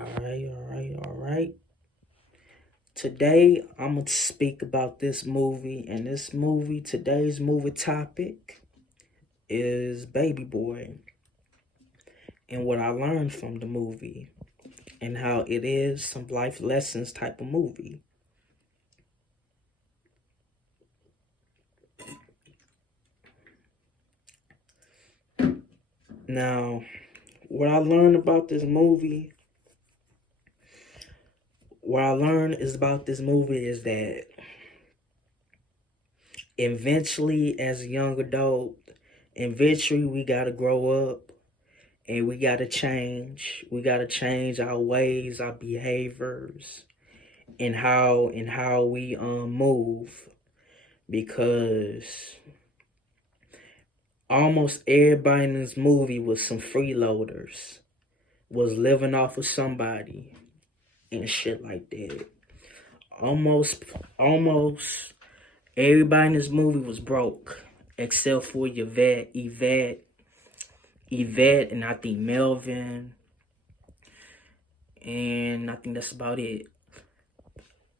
All right. Today I'm gonna speak about this movie, and today's movie topic is Baby Boy, and what I learned from the movie, and how it is some life lessons type of movie. Now, what I learned about this movie, what I learned is about this movie is that eventually, as a young adult, eventually we gotta grow up and we gotta change. We gotta change our ways, our behaviors, and how we move, because almost everybody in this movie was some freeloaders, was living off of somebody and shit like that. Almost, almost everybody in this movie was broke except for Yvette, and I think Melvin, and I think that's about it.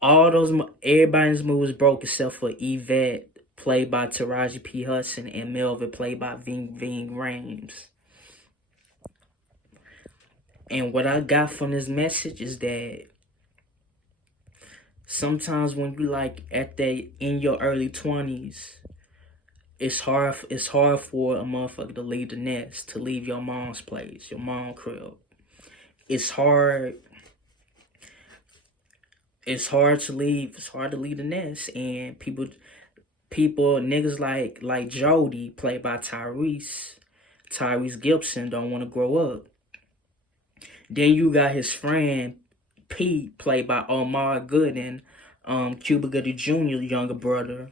Everybody in this movie was broke except for Yvette, played by Taraji P. Hudson, and Melvin, played by Ving Rhames. And what I got from this message is that sometimes when you in your early 20s, it's hard for a motherfucker to leave the nest, to leave your mom's place, your mom crib. It's hard it's hard to leave the nest, and niggas like Jody, played by Tyrese Gibson, don't want to grow up. Then you got his friend Pete, played by Omar Gooden, Cuba Gooding Jr. younger brother,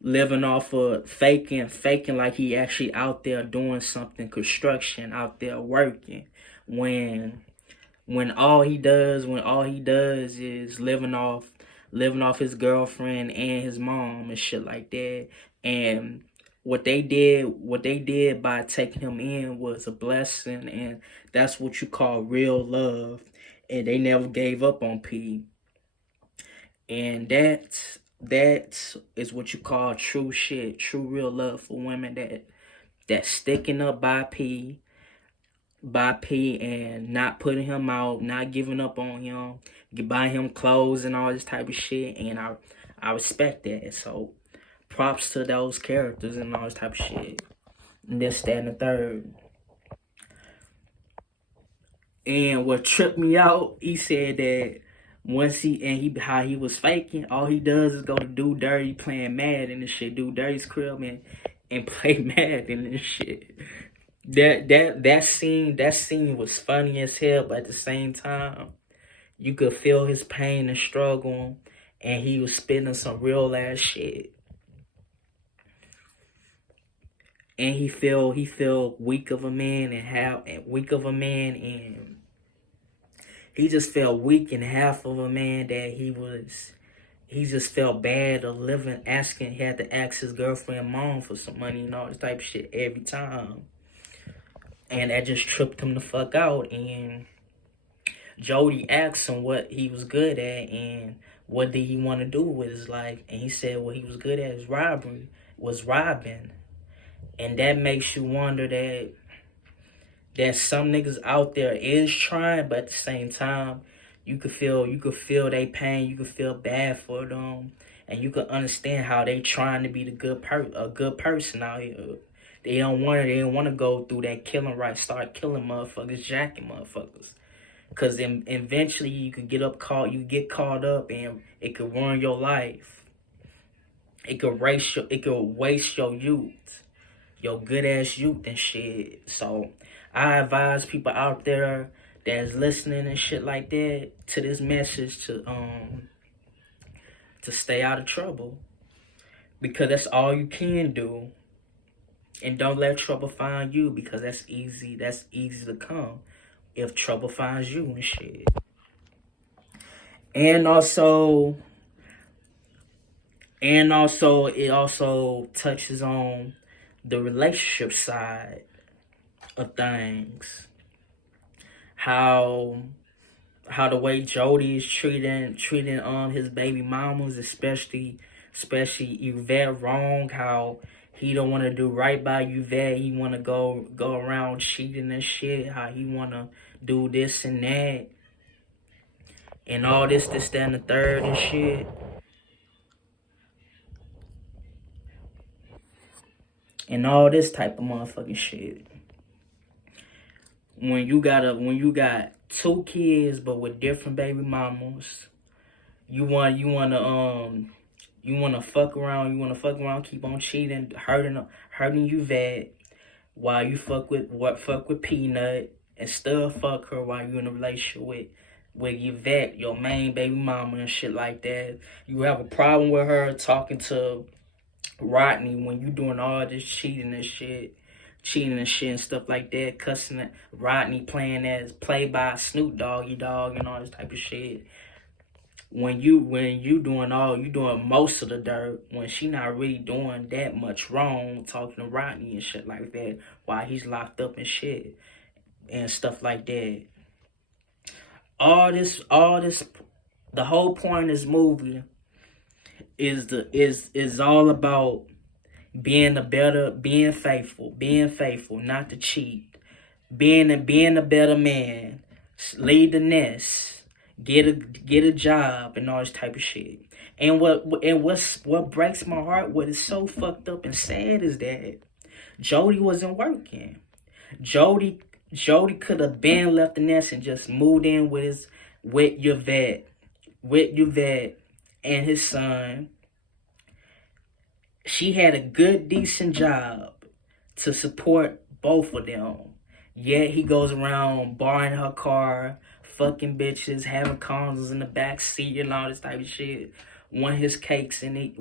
living off of faking like he actually out there doing something, construction, out there working, when all he does is living off his girlfriend and his mom and shit like that. And what they did by taking him in was a blessing, and that's what you call real love. And they never gave up on P. And that is what you call true shit, true real love for women, that's sticking up by P and not putting him out, not giving up on him, buying him clothes and all this type of shit. And I respect that. So props to those characters and all this type of shit. And this, that, and the third. And what tripped me out, he said that how he was faking, all he does is go to Do Dirty playing Madden and shit, Do Dirty's crib, and play Madden and shit. That scene was funny as hell, but at the same time, you could feel his pain and struggle, and he was spitting some real ass shit. And he feel weak of a man, and he just felt weak and half of a man, that he just felt bad of living, he had to ask his girlfriend mom for some money and all this type of shit every time. And that just tripped him the fuck out. And Jody asked him what he was good at and what did he want to do with his life. And he said what he was good at was robbing. And that makes you wonder that some niggas out there is trying, but at the same time, you could feel they pain, you could feel bad for them, and you could understand how they trying to be a good person out here. They don't want to go through that killing right, start killing motherfuckers, jacking motherfuckers. Cause then eventually you get caught up, and it could ruin your life. It could waste your youth, your good ass youth and shit. So I advise people out there that's listening and shit like that to this message to stay out of trouble, because that's all you can do. And don't let trouble find you, because that's easy to come if trouble finds you and shit. And also it also touches on the relationship side of things. How how the way Jody is treating his baby mamas, especially Yvette, wrong. How he don't want to do right by Yvette. He want to go around cheating and shit. How he want to do this and that and all this, that, and the third and shit. And all this type of motherfucking shit. When you got two kids but with different baby mamas, you wanna fuck around, keep on cheating, hurting Yvette, while you fuck with Peanut, and still fuck her while you in a relationship with Yvette, your main baby mama and shit like that. You have a problem with her talking to Rodney when you doing all this cheating and shit and stuff like that, cussing at Rodney, play by Snoop Doggy Dogg and all this type of shit. When you doing most of the dirt, when she not really doing that much wrong, talking to Rodney and shit like that while he's locked up and shit and stuff like that. All this, the whole point of this movie is all about being faithful, not to cheat, being a better man, leave the nest, get a job and all this type of shit. And what breaks my heart, what is so fucked up and sad, is that Jody wasn't working. Jody could have been left the nest and just moved in with Yvette and his son. She had a good, decent job to support both of them. Yet he goes around borrowing her car, fucking bitches, having condoms in the back seat and all this type of shit. Want his cake and eat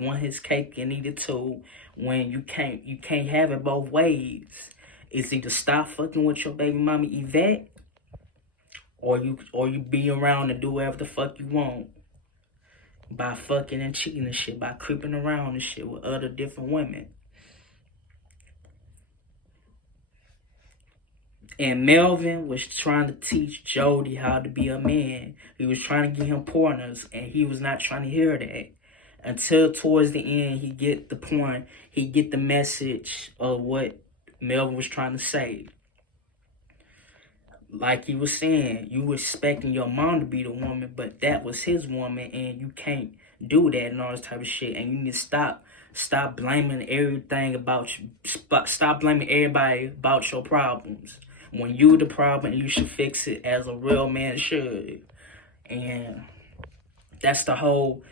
it too. When you can't have it both ways. It's either stop fucking with your baby mama Yvette, or you be around and do whatever the fuck you want. By fucking and cheating and shit, by creeping around and shit with other different women. And Melvin was trying to teach Jody how to be a man. He was trying to give him pointers, and he was not trying to hear that. Until towards the end, he get the point, he get the message of what Melvin was trying to say. Like he was saying, you were expecting your mom to be the woman, but that was his woman, and you can't do that and all this type of shit. And you need to stop blaming everything about you. Stop blaming everybody about your problems. When you the problem, you should fix it as a real man should. And that's the whole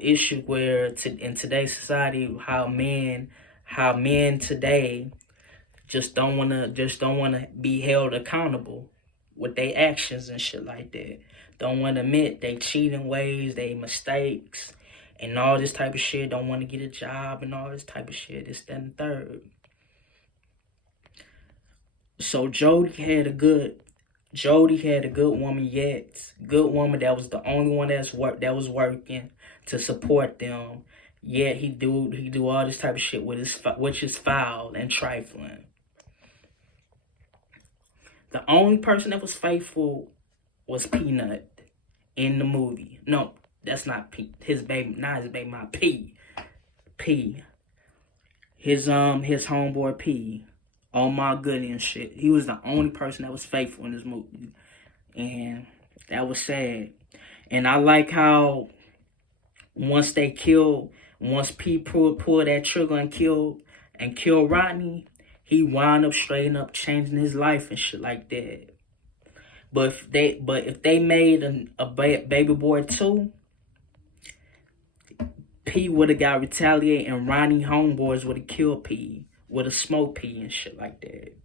issue where in today's society, how men today just don't wanna be held accountable with their actions and shit like that. Don't wanna admit they cheating ways, they mistakes, and all this type of shit. Don't wanna get a job and all this type of shit. This, that, and the third. So Jody had a good woman, good woman that was the only one that was working to support them. Yet he do all this type of shit which is foul and trifling. The only person that was faithful was Peanut in the movie. No, that's not P. His baby, not his baby, my P. His homeboy P. Oh my goodness and shit. He was the only person that was faithful in this movie. And that was sad. And I like how once P pulled that trigger and killed Rodney, he wound up straighten up, changing his life and shit like that. But if they made a Baby Boy 2, P would have got retaliated, and Rodney homeboys would have killed P, would have smoked P and shit like that.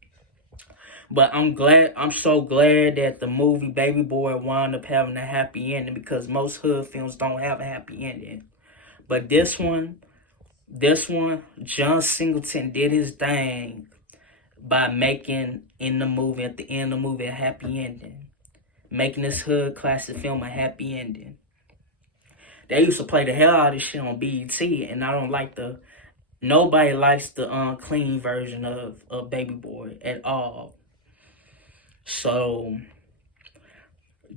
But I'm so glad that the movie Baby Boy wound up having a happy ending, because most hood films don't have a happy ending. But this one, John Singleton did his thing by making at the end of the movie a happy ending. Making this hood classic film a happy ending. They used to play the hell out of this shit on BET, and I don't like nobody likes the clean version of Baby Boy at all. So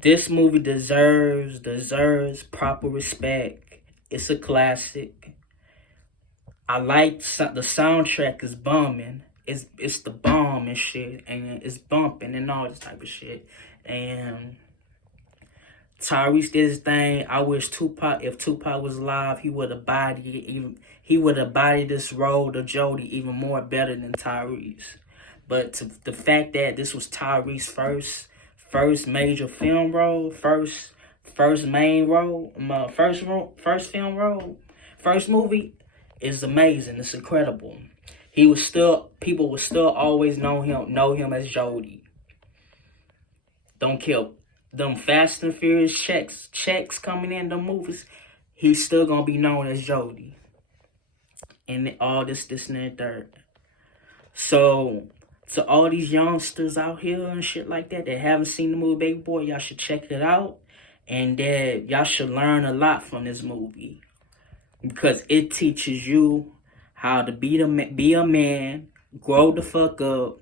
This movie deserves proper respect. It's a classic. I like the soundtrack is bumming. It's the bomb and shit, and it's bumping and all this type of shit. And Tyrese did his thing. I wish if Tupac was alive, he would have bodied this role to Jody even more better than Tyrese. But the fact that this was Tyrese's first major film role, first main role, first film role, first movie, is amazing. It's incredible. People will still always know him as Jody. Don't care them Fast and Furious checks coming in the movies. He's still gonna be known as Jody. And all this and that third. So to all these youngsters out here and shit like that haven't seen the movie Baby Boy, y'all should check it out. And that y'all should learn a lot from this movie. Because it teaches you how to be a man, grow the fuck up,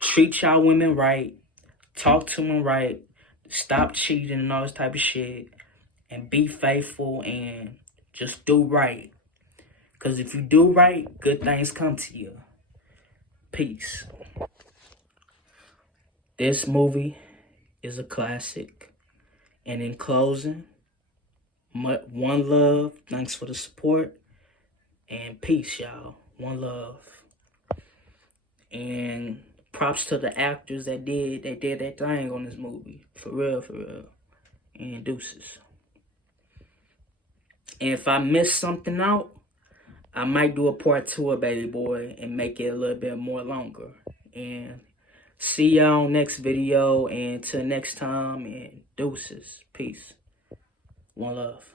treat y'all women right, talk to them right, stop cheating and all this type of shit, and be faithful and just do right. Because if you do right, good things come to you. Peace. This movie is a classic. And in closing, one love. Thanks for the support. And peace, y'all. One love. And props to the actors that did that thing on this movie. For real, for real. And deuces. And if I missed something out, I might do a part 2 of Baby Boy and make it a little bit more longer. And see y'all next video. And till next time, and deuces. Peace. One love.